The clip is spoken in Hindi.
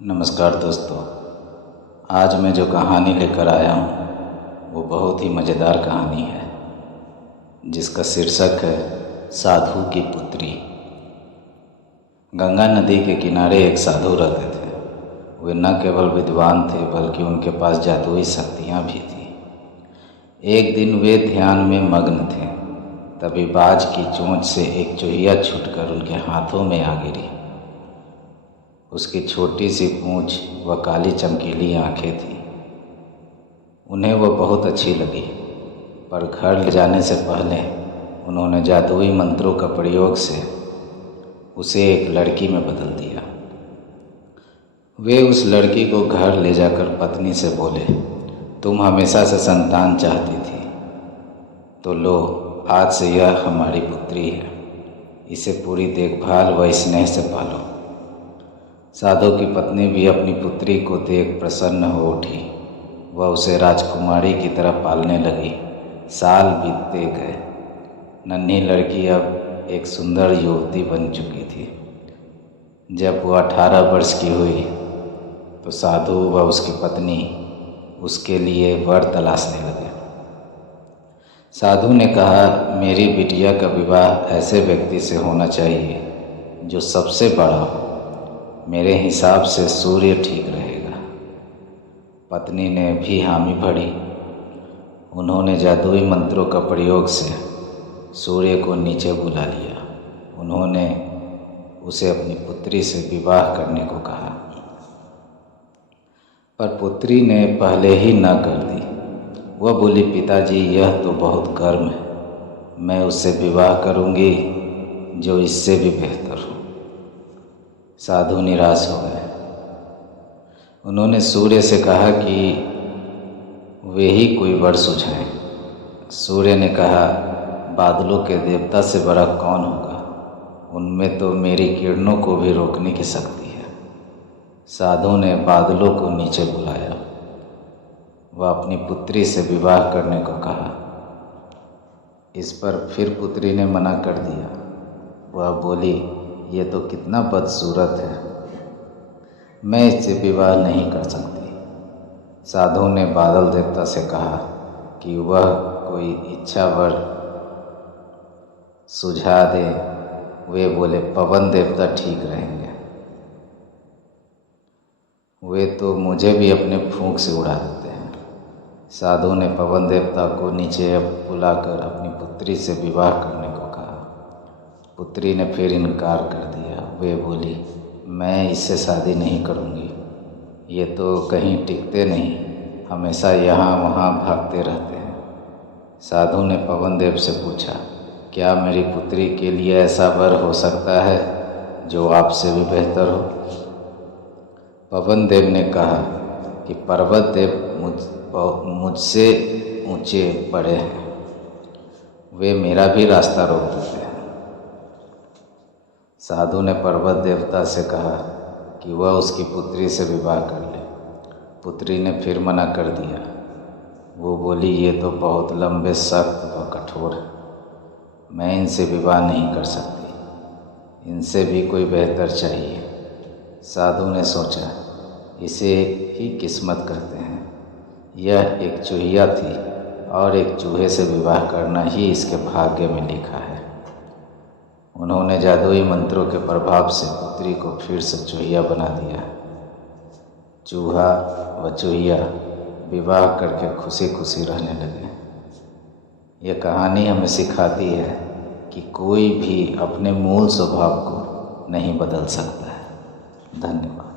नमस्कार दोस्तों। आज मैं जो कहानी लेकर आया हूँ वो बहुत ही मज़ेदार कहानी है जिसका शीर्षक है साधु की पुत्री। गंगा नदी के किनारे एक साधु रहते थे। वे न केवल विद्वान थे बल्कि उनके पास जादुई शक्तियाँ भी थीं। एक दिन वे ध्यान में मग्न थे, तभी बाज की चोंच से एक चूहिया छूटकर उनके हाथों में आ गिरी। उसकी छोटी सी पूँछ व काली चमकीली आँखें थीं। उन्हें वह बहुत अच्छी लगी, पर घर ले जाने से पहले उन्होंने जादुई मंत्रों का प्रयोग से उसे एक लड़की में बदल दिया। वे उस लड़की को घर ले जाकर पत्नी से बोले, तुम हमेशा से संतान चाहती थी, तो लो, आज से यह हमारी पुत्री है। इसे पूरी देखभाल व स्नेह से पालो। साधु की पत्नी भी अपनी पुत्री को देख प्रसन्न हो उठी। वह उसे राजकुमारी की तरह पालने लगी। साल बीतते गए। नन्ही लड़की अब एक सुंदर युवती बन चुकी थी। जब वह 18 वर्ष की हुई तो साधु व उसकी पत्नी उसके लिए वर तलाशने लगे। साधु ने कहा, मेरी बिटिया का विवाह ऐसे व्यक्ति से होना चाहिए जो सबसे बड़ा हो। मेरे हिसाब से सूर्य ठीक रहेगा। पत्नी ने भी हामी भरी। उन्होंने जादुई मंत्रों का प्रयोग से सूर्य को नीचे बुला लिया। उन्होंने उसे अपनी पुत्री से विवाह करने को कहा, पर पुत्री ने पहले ही ना कर दी। वह बोली, पिताजी, यह तो बहुत गर्म है। मैं उससे विवाह करूंगी जो इससे भी बेहतर हो। साधु निराश हो गए। उन्होंने सूर्य से कहा कि वे ही कोई वर सुझाएं। सूर्य ने कहा, बादलों के देवता से बड़ा कौन होगा? उनमें तो मेरी किरणों को भी रोकने की शक्ति है। साधु ने बादलों को नीचे बुलाया। वह अपनी पुत्री से विवाह करने को कहा। इस पर फिर पुत्री ने मना कर दिया। वह बोली, ये तो कितना बदसूरत है, मैं इससे विवाह नहीं कर सकती। साधु ने बादल देवता से कहा कि वह कोई इच्छा वर सुझा दे। वे बोले, पवन देवता ठीक रहेंगे। वे तो मुझे भी अपने फूंक से उड़ा देते हैं। साधु ने पवन देवता को नीचे बुलाकर अपनी पुत्री से विवाह करने को कहा। पुत्री ने फिर इनकार कर दिया। वे बोली, मैं इससे शादी नहीं करूँगी। ये तो कहीं टिकते नहीं, हमेशा यहाँ वहाँ भागते रहते हैं। साधु ने पवन देव से पूछा, क्या मेरी पुत्री के लिए ऐसा वर हो सकता है जो आपसे भी बेहतर हो? पवन देव ने कहा कि पर्वत देव मुझसे ऊंचे बड़े हैं, वे मेरा भी रास्ता रोक देते हैं। साधु ने पर्वत देवता से कहा कि वह उसकी पुत्री से विवाह कर ले। पुत्री ने फिर मना कर दिया। वो बोली, ये तो बहुत लंबे, सख्त व कठोर है, मैं इनसे विवाह नहीं कर सकती। इनसे भी कोई बेहतर चाहिए। साधु ने सोचा, इसे ही किस्मत कहते हैं। यह एक चूहिया थी और एक चूहे से विवाह करना ही इसके भाग्य में लिखा है। उन्होंने जादुई मंत्रों के प्रभाव से पुत्री को फिर से चूहिया बना दिया। चूहा व चूहिया विवाह करके खुशी खुशी रहने लगे। यह कहानी हमें सिखाती है कि कोई भी अपने मूल स्वभाव को नहीं बदल सकता है। धन्यवाद।